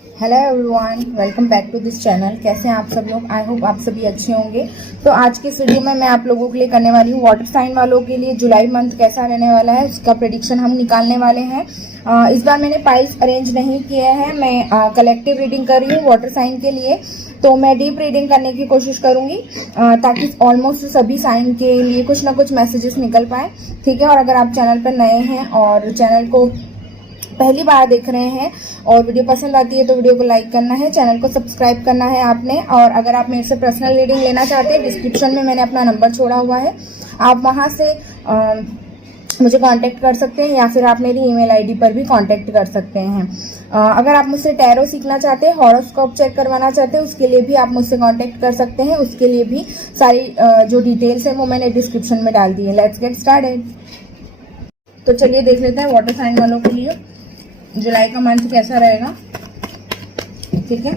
Hello everyone, welcome back to this channel. कैसे हैं आप सब लोग? आई होप आप सभी अच्छे होंगे। तो आज के इस वीडियो में मैं आप लोगों के लिए करने वाली हूँ वाटर साइन वालों के लिए जुलाई मंथ कैसा रहने वाला है उसका प्रेडिक्शन हम निकालने वाले हैं। इस बार मैंने पाइल्स अरेंज नहीं किए हैं, मैं कलेक्टिव रीडिंग कर रही हूँ वाटर साइन के लिए। तो मैं डीप रीडिंग करने की कोशिश करूंगी ताकि ऑलमोस्ट सभी साइन के लिए कुछ ना कुछ मैसेजेस निकल पाए, ठीक है। और अगर आप चैनल पर नए हैं और चैनल को पहली बार देख रहे हैं और वीडियो पसंद आती है तो वीडियो को लाइक करना है, चैनल को सब्सक्राइब करना है आपने। और अगर आप मेरे से पर्सनल रीडिंग लेना चाहते हैं, डिस्क्रिप्शन में मैंने अपना नंबर छोड़ा हुआ है, आप वहां से मुझे कांटेक्ट कर सकते हैं या फिर आप मेरी ईमेल आईडी पर भी कांटेक्ट कर सकते हैं। अगर आप मुझसे टैरो सीखना चाहते हैं, हॉरोस्कोप चेक करवाना चाहते हैं, उसके लिए भी आप मुझसे कांटेक्ट कर सकते हैं। उसके लिए भी सारी जो डिटेल्स है वो मैंने डिस्क्रिप्शन में डाल दी है। Let's get started. तो चलिए देख लेते हैं वाटर साइन वालों के लिए जुलाई का मंथ कैसा रहेगा, ठीक है।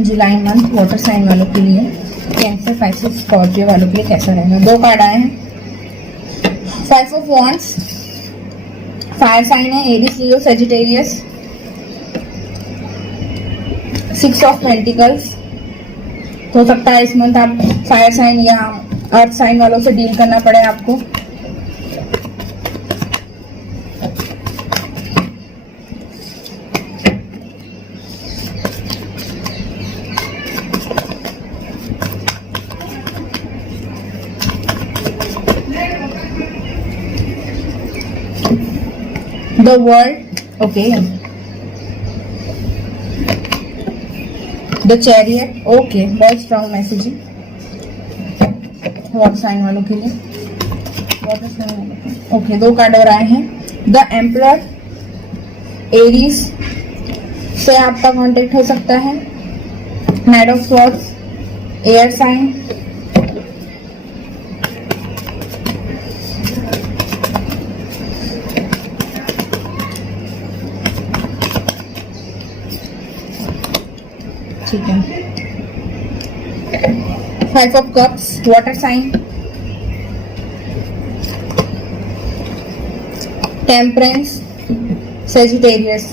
जुलाई मंथ वाटर साइन वालों के लिए कैंसर, पाइसेस, स्कॉर्पियो वालों के लिए कैसा रहेगा। दो कार्ड आए हैं। 5 ऑफ वॉन्ड्स, फायर साइन है, Aries, Leo, Sagittarius. 6 of pentacles, हो सकता है इस मंथ आप फायर साइन या अर्थ साइन वालों से डील करना पड़े आपको। The world, okay. The chariot, okay, बहुत स्ट्रॉन्ग मैसेज है वाटर साइन वालों के लिए। वाटर साइन वालों के ओके, दो कार्ड और आए हैं। द एम्परर, एरीज से आपका कांटेक्ट हो सकता है। Knight of swords, air sign. ठीक है। 5 of cups, water sign. Temperance, Sagittarius.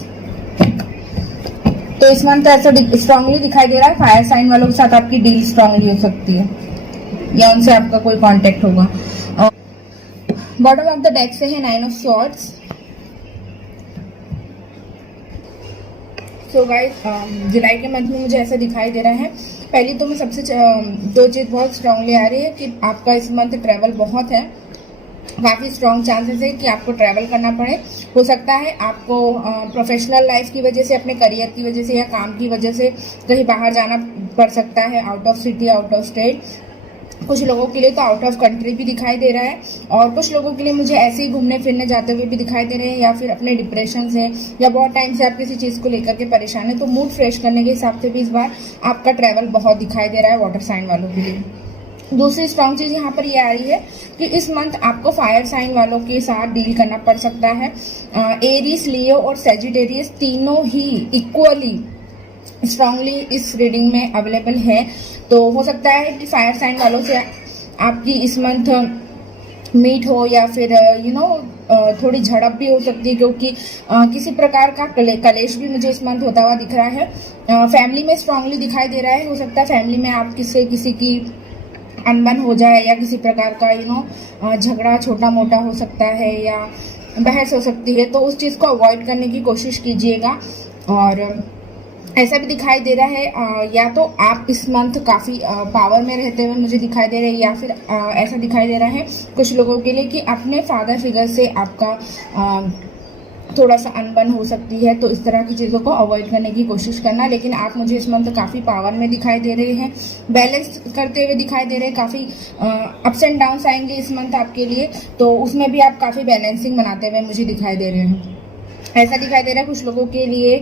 तो इस मंथ ऐसा स्ट्रांगली दिखाई दे रहा है फायर साइन वालों के साथ आपकी डील स्ट्रांगली हो सकती है या उनसे आपका कोई कांटेक्ट होगा। बॉटम ऑफ द डेक से है 9 ऑफ स्वॉर्ड्स। सो गाइस, जुलाई के मंथ में मुझे ऐसा दिखाई दे रहा है। पहली तो मैं सबसे दो चीज़ बहुत स्ट्रांगली आ रही है कि आपका इस मंथ ट्रैवल बहुत है, काफ़ी स्ट्रॉन्ग चांसेस है कि आपको ट्रैवल करना पड़े। हो सकता है आपको प्रोफेशनल लाइफ की वजह से, अपने करियर की वजह से या काम की वजह से कहीं बाहर जाना पड़ सकता है, out of city, out of state. कुछ लोगों के लिए तो आउट ऑफ कंट्री भी दिखाई दे रहा है और कुछ लोगों के लिए मुझे ऐसे ही घूमने फिरने जाते हुए भी दिखाई दे रहे हैं, या फिर अपने डिप्रेशन से या बहुत टाइम से आप किसी चीज़ को लेकर के परेशान है, तो मूड फ्रेश करने के हिसाब से भी इस बार आपका ट्रैवल बहुत दिखाई दे रहा है वाटर साइन वालों के लिए। दूसरी स्ट्रॉन्ग चीज़ यहाँ पर ये आ रही है कि इस मंथ आपको फायर साइन वालों के साथ डील करना पड़ सकता है। एरीज, लियो और सेजिटेरियस तीनों ही इक्वली स्ट्रांगली इस रीडिंग में अवेलेबल है। तो हो सकता है कि फायर साइन वालों से आपकी इस मंथ मीट हो या फिर थोड़ी झड़प भी हो सकती है, क्योंकि किसी प्रकार का कलेश भी मुझे इस मंथ होता हुआ दिख रहा है। फैमिली में स्ट्रांगली दिखाई दे रहा है। हो सकता है फैमिली में आप किसी की अनबन हो जाए या किसी प्रकार का झगड़ा छोटा मोटा हो सकता है या बहस हो सकती है, तो उस चीज़ को अवॉइड करने की कोशिश कीजिएगा। और ऐसा भी दिखाई दे रहा है या तो आप इस मंथ काफ़ी पावर में रहते हुए मुझे दिखाई दे रहे हैं, या फिर ऐसा दिखाई दे रहा है कुछ लोगों के लिए कि अपने फादर फिगर से आपका थोड़ा सा अनबन हो सकती है। तो इस तरह की चीज़ों को अवॉइड करने की कोशिश करना। लेकिन आप मुझे इस मंथ काफ़ी पावर में दिखाई दे रहे हैं, बैलेंस करते हुए दिखाई दे रहे हैं। काफ़ी अप्स एंड डाउन्स आएंगे इस मंथ आपके लिए, तो उसमें भी आप काफ़ी बैलेंसिंग बनाते हुए मुझे दिखाई दे रहे हैं। ऐसा दिखाई दे रहा है कुछ लोगों के लिए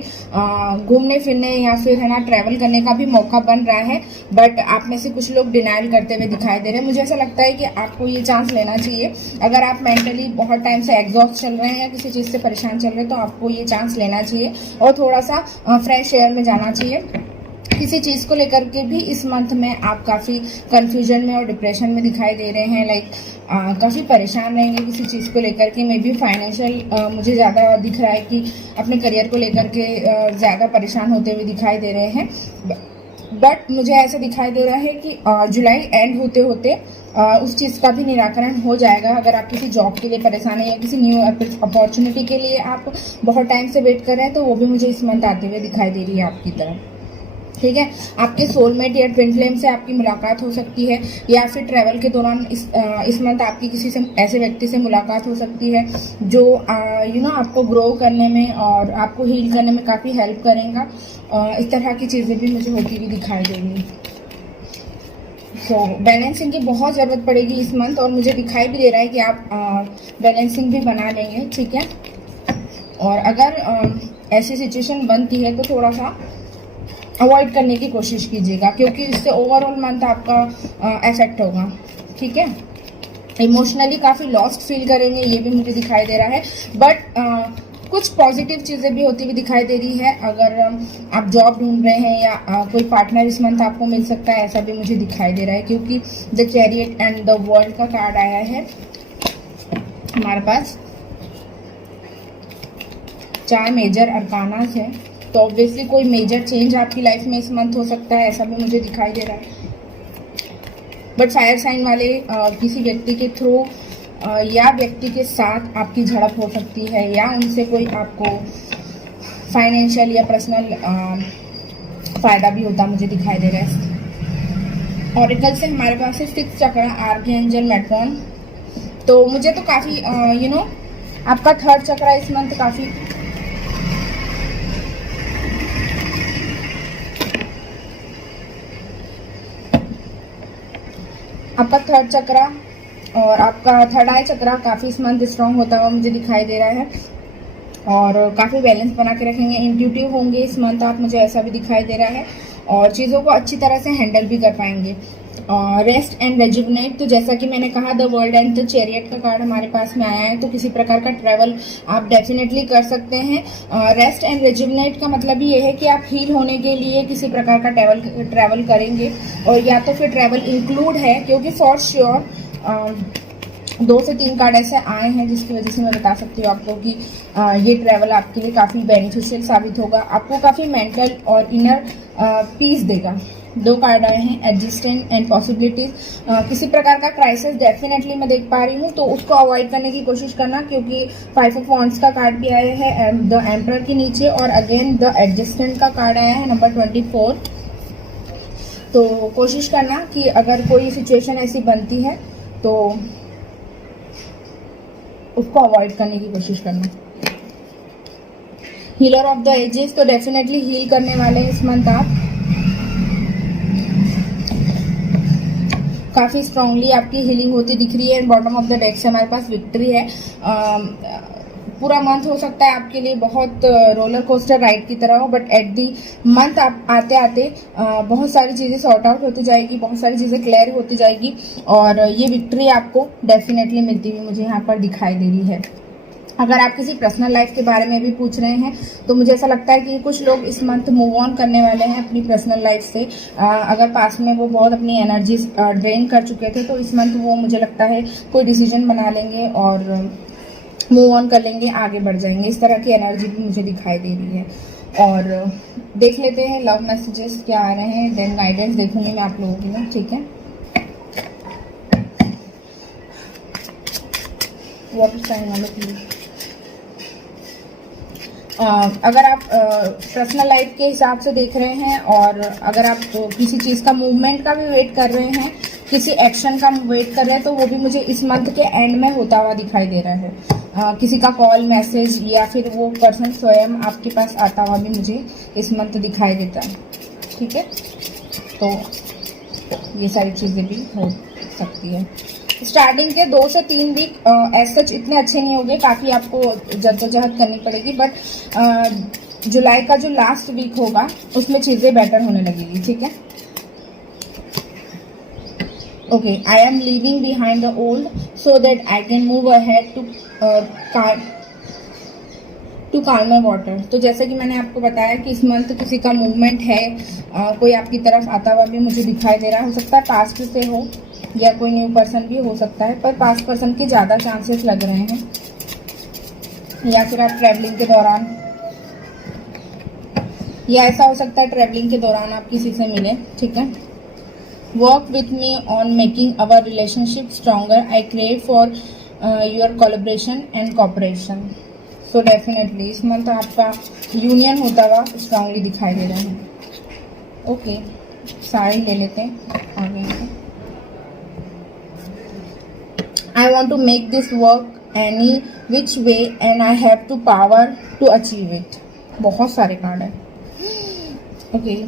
घूमने फिरने या फिर ट्रैवल करने का भी मौका बन रहा है, बट आप में से कुछ लोग डिनाइल करते हुए दिखाई दे रहे हैं। मुझे ऐसा लगता है कि आपको ये चांस लेना चाहिए। अगर आप मेंटली बहुत टाइम से एग्जॉस्ट चल रहे हैं या किसी चीज़ से परेशान चल रहे हैं, तो आपको ये चांस लेना चाहिए और थोड़ा सा फ्रेश एयर में जाना चाहिए। किसी चीज़ को लेकर के भी इस मंथ में आप काफ़ी कंफ्यूजन में और डिप्रेशन में दिखाई दे रहे हैं। लाइक काफ़ी परेशान रहेंगे किसी चीज़ को लेकर के। मे बी फाइनेंशियल मुझे ज़्यादा दिख रहा है कि अपने करियर को लेकर के ज़्यादा परेशान होते हुए दिखाई दे रहे हैं। बट मुझे ऐसा दिखाई दे रहा है कि जुलाई एंड होते होते उस चीज़ का भी निराकरण हो जाएगा। अगर आप किसी जॉब के लिए परेशान है या किसी न्यू अपॉर्चुनिटी के लिए आप बहुत टाइम से वेट कर रहे हैं, तो वो भी मुझे इस मंथ आते हुए दिखाई दे रही है आपकी तरफ। ठीक है, आपके सोलमेट या ट्विन फ्लेम से आपकी मुलाकात हो सकती है, या फिर ट्रैवल के दौरान इस मंथ आपकी किसी से ऐसे व्यक्ति से मुलाकात हो सकती है जो आपको ग्रो करने में और आपको हील करने में काफ़ी हेल्प करेगा। इस तरह की चीज़ें भी मुझे होती हुई दिखाई देंगी। बैलेंसिंग की बहुत ज़रूरत पड़ेगी इस मंथ, और मुझे दिखाई भी दे रहा है कि आप बैलेंसिंग भी बना लेंगे। ठीक है, और अगर ऐसी सिचुएशन बनती है तो थोड़ा सा अवॉइड करने की कोशिश कीजिएगा, क्योंकि इससे ओवरऑल मंथ आपका इफेक्ट होगा। ठीक है, इमोशनली काफ़ी लॉस्ट फील करेंगे, ये भी मुझे दिखाई दे रहा है। बट कुछ पॉजिटिव चीज़ें भी होती हुई दिखाई दे रही है। अगर आप जॉब ढूंढ रहे हैं या कोई पार्टनर इस मंथ आपको मिल सकता है, ऐसा भी मुझे दिखाई दे रहा है, क्योंकि the chariot and the world का कार्ड आया है हमारे पास। 4 मेजर अरकानास है, तो ऑब्वियसली कोई मेजर चेंज आपकी लाइफ में इस मंथ हो सकता है, ऐसा भी मुझे दिखाई दे रहा है। बट फायर साइन वाले किसी व्यक्ति के थ्रू या व्यक्ति के साथ आपकी झड़प हो सकती है, या उनसे कोई आपको फाइनेंशियल या पर्सनल फ़ायदा भी होता मुझे दिखाई दे रहा है। ऑरिकल से हमारे पास है 6 चक्र आर्कएंजल मेट्रॉन। तो मुझे तो काफ़ी आपका 3rd चक्र इस मंथ काफ़ी आपका 3rd चक्र और आपका 3rd आई चक्र काफ़ी इस मंथ स्ट्रॉन्ग होता हुआ मुझे दिखाई दे रहा है, और काफ़ी बैलेंस बना के रखेंगे। इंट्यूटिव होंगे इस मंथ आप, मुझे ऐसा भी दिखाई दे रहा है, और चीज़ों को अच्छी तरह से हैंडल भी कर पाएंगे। रेस्ट एंड रेजुवनेट, तो जैसा कि मैंने कहा the world and the chariot का कार्ड हमारे पास में आया है, तो किसी प्रकार का ट्रैवल आप डेफिनेटली कर सकते हैं। रेस्ट एंड रेजुवनेट का मतलब ये है कि आप हील होने के लिए किसी प्रकार का ट्रैवल करेंगे, और या तो फिर ट्रैवल इंक्लूड है, क्योंकि फॉर श्योर 2 से 3 कार्ड ऐसे आए हैं जिसकी वजह से मैं बता सकती हूँ आपको कि ये ट्रैवल आपके लिए काफ़ी बेनिफिशियल साबित होगा, आपको काफ़ी मेंटल और इनर पीस देगा। 2 कार्ड आए हैं एडजस्टेंट एंड पॉसिबिलिटीज। किसी प्रकार का क्राइसिस डेफिनेटली मैं देख पा रही हूँ, तो उसको अवॉइड करने की कोशिश करना, क्योंकि 5 ऑफ वॉन्ड्स का कार्ड भी आया है द एम्परर के नीचे, और अगेन द एडजस्टेंट का कार्ड आया है नंबर 24। तो कोशिश करना कि अगर कोई सिचुएशन ऐसी बनती है तो उसको अवॉइड करने की कोशिश करना। हीलर ऑफ द एजेस, तो डेफिनेटली हील करने वाले हैं इस मंथ आप। काफ़ी स्ट्रांगली आपकी हीलिंग होती दिख रही है। बॉटम ऑफ द डेक से हमारे पास विक्ट्री है। पूरा मंथ हो सकता है आपके लिए बहुत रोलर कोस्टर राइड की तरह हो, बट एट दी मंथ आप आते आते बहुत सारी चीज़ें सॉर्ट आउट होती जाएगी, बहुत सारी चीज़ें क्लियर होती जाएगी, और ये विक्ट्री आपको डेफिनेटली मिलती हुई मुझे यहाँ पर दिखाई दे रही है। अगर आप किसी पर्सनल लाइफ के बारे में भी पूछ रहे हैं, तो मुझे ऐसा लगता है कि कुछ लोग इस मंथ मूव ऑन करने वाले हैं अपनी पर्सनल लाइफ से। अगर पास में वो बहुत अपनी एनर्जी ड्रेन कर चुके थे, तो इस मंथ वो मुझे लगता है कोई डिसीजन बना लेंगे और मूव ऑन कर लेंगे, आगे बढ़ जाएंगे। इस तरह की एनर्जी भी मुझे दिखाई दे रही है। और देख लेते हैं लव मैसेजेस क्या आ रहे हैं, देन गाइडेंस देखूंगी मैं आप लोगों के लिए। ठीक है, वाटर साइन वाले प्लीज। अगर आप पर्सनल लाइफ के हिसाब से देख रहे हैं, और अगर आप किसी चीज़ का मूवमेंट का भी वेट कर रहे हैं, किसी एक्शन का वेट कर रहे हैं, तो वो भी मुझे इस मंथ के एंड में होता हुआ दिखाई दे रहा है। किसी का कॉल मैसेज या फिर वो पर्सन स्वयं आपके पास आता हुआ भी मुझे इस मंथ दिखाई देता है। ठीक है, तो ये सारी चीज़ें भी हो सकती है। स्टार्टिंग के 2 से 3 वीक एज सच इतने अच्छे नहीं होंगे, काफ़ी आपको जद्दोजहद करनी पड़ेगी, बट जुलाई का जो लास्ट वीक होगा उसमें चीज़ें बेटर होने लगेगी। ठीक है, okay, I am leaving behind the old so that I can move ahead to to calmer water. तो जैसे कि मैंने आपको बताया कि इस मंथ किसी का मूवमेंट है, कोई आपकी तरफ आता हुआ भी मुझे दिखाई दे रहा है। हो सकता है पास्ट से हो या कोई न्यू पर्सन भी हो सकता है, पर पास्ट पर्सन के ज़्यादा चांसेस लग रहे हैं, या फिर आप ट्रैवलिंग के दौरान, या ऐसा हो सकता है ट्रैवलिंग के दौरान आप किसी से मिले। ठीक है। Work with me on making our relationship stronger, I crave for your collaboration and cooperation. So definitely इस मंथ आपका यूनियन होता हुआ स्ट्रांगली दिखाई दे रहा है। ओके, सारी ले लेते हैं आगे। I want to make this work any which way and I have to power to achieve it. बहुत सारे कार्ड है। Okay,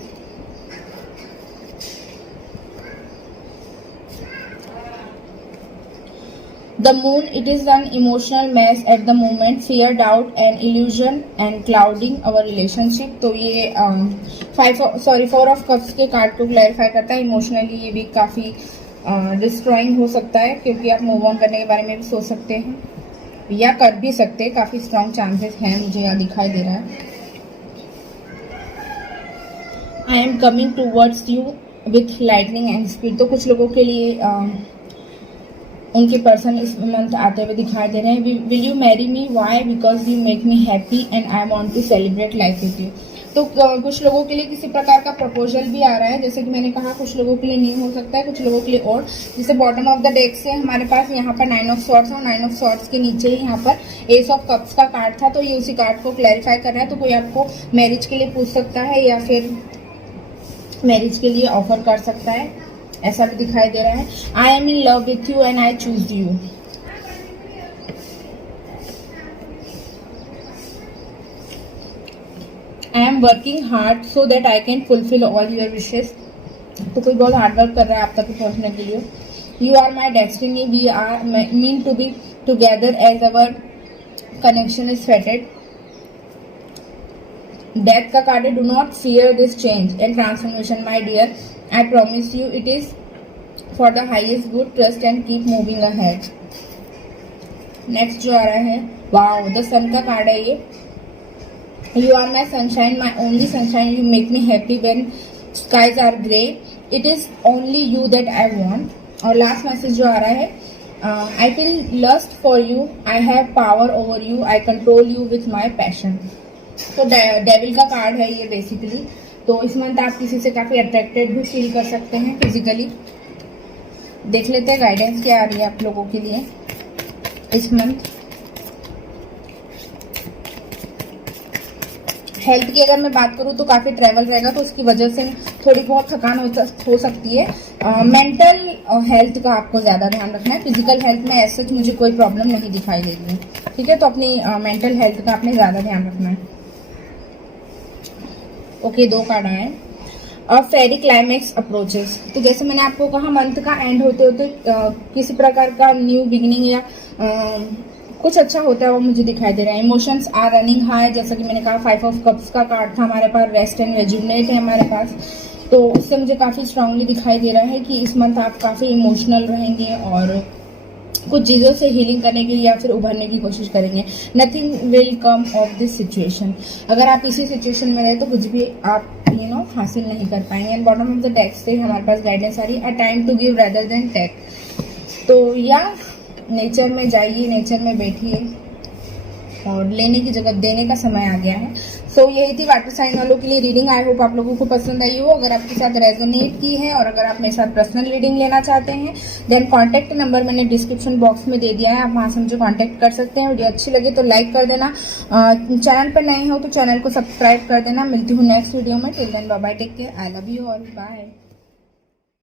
The moon, it is an emotional mess at the moment, fear, doubt and illusion and clouding our relationship। तो ये 4 of cups के card को clarify करता है। Emotionally ये भी काफ़ी डिस्ट्रॉइंग हो सकता है, क्योंकि आप मूव ऑन करने के बारे में भी सोच सकते हैं या कर भी सकते हैं। काफ़ी स्ट्रॉन्ग चांसेस हैं, मुझे यहाँ दिखाई दे रहा है। I am coming towards you with lightning and speed. तो कुछ लोगों के लिए उनके पर्सन इस मंथ आते हुए दिखाई दे रहे हैं। Will you marry me, why, because you make me happy and I want to celebrate life with you. तो कुछ लोगों के लिए किसी प्रकार का प्रपोजल भी आ रहा है, जैसे कि मैंने कहा कुछ लोगों के लिए न्यू हो सकता है, कुछ लोगों के लिए और। जैसे बॉटम ऑफ द डेक से हमारे पास यहाँ पर 9 ऑफ सॉर्ड्स और 9 ऑफ सॉर्ड्स के नीचे ही यहाँ पर एस ऑफ कप्स का कार्ड था, तो ये उसी कार्ड को क्लैरिफाई कर रहा है। तो कोई आपको मैरिज के लिए पूछ सकता है या फिर मैरिज के लिए ऑफर कर सकता है, ऐसा भी दिखाई दे रहा है। I am in love with you and I choose you. I am working hard so that I can fulfil all your wishes. तो कोई बहुत हार्डवर्क कर रहा है आप तक पहुंचने के लिए। You are my destiny, we are mean to be together as our connection is fated. Death का कार्ड है, do not fear this change and transformation my dear, I promise you it is for the highest good, trust and keep moving ahead. Next जो आ रहा है, wow, the सन का card है ये। You are my sunshine, my only sunshine, you make me happy when skies are grey, it is only you that I want. और last message जो आ रहा है, I feel lust for you, I have power over you, I control you with my passion. तो devil का card है ये basically. तो इस मंथ आप किसी से काफ़ी अट्रैक्टेड भी फील कर सकते हैं फिजिकली। देख लेते हैं गाइडेंस क्या आ रही है आप लोगों के लिए इस मंथ। हेल्थ की अगर मैं बात करूँ तो काफ़ी ट्रैवल रहेगा, तो उसकी वजह से थोड़ी बहुत थकान हो सकती है। मेंटल हेल्थ का आपको ज़्यादा ध्यान रखना है। फिजिकल हेल्थ में ऐसे मुझे कोई प्रॉब्लम नहीं दिखाई दे रही है, ठीक है। तो अपनी मेंटल हेल्थ का आपने ज़्यादा ध्यान रखना है। ओके, 2 कार्ड आए। अब फेरी क्लाइमैक्स अप्रोचेस। तो जैसे मैंने आपको कहा मंथ का एंड होते होते किसी प्रकार का न्यू बिगिनिंग या कुछ अच्छा होता है वो मुझे दिखाई दे रहा है। इमोशंस आर रनिंग हाई, जैसा कि मैंने कहा 5 ऑफ कप्स का कार्ड था हमारे पास, रेस्ट एंड रेजुनेट है हमारे पास। तो उससे मुझे काफ़ी स्ट्रांगली दिखाई दे रहा है कि इस मंथ आप काफ़ी इमोशनल रहेंगे और कुछ चीज़ों से हीलिंग करने की या फिर उभरने की कोशिश करेंगे। Nothing will come of this situation. अगर आप इसी सिचुएशन में रहे तो कुछ भी आप हासिल नहीं कर पाएंगे। And bottom of the deck से हमारे पास गाइडेंस आ रही है, a time to give rather than take. तो या नेचर में जाइए, नेचर में बैठिए और लेने की जगह देने का समय आ गया है। सो यही थी वाटर साइन वालों के लिए रीडिंग। आई होप आप लोगों को पसंद आई हो। अगर आपके साथ रेजोनेट की है और अगर आप मेरे साथ पर्सनल रीडिंग लेना चाहते हैं देन कॉन्टैक्ट नंबर मैंने डिस्क्रिप्शन बॉक्स में दे दिया है, आप वहाँ से मुझे कॉन्टैक्ट कर सकते हैं। वीडियो अच्छी लगे तो लाइक कर देना, चैनल पर नए हो तो चैनल को सब्सक्राइब कर देना। मिलती हूँ नेक्स्ट वीडियो में। Till then bye bye, take care, I love you all, bye.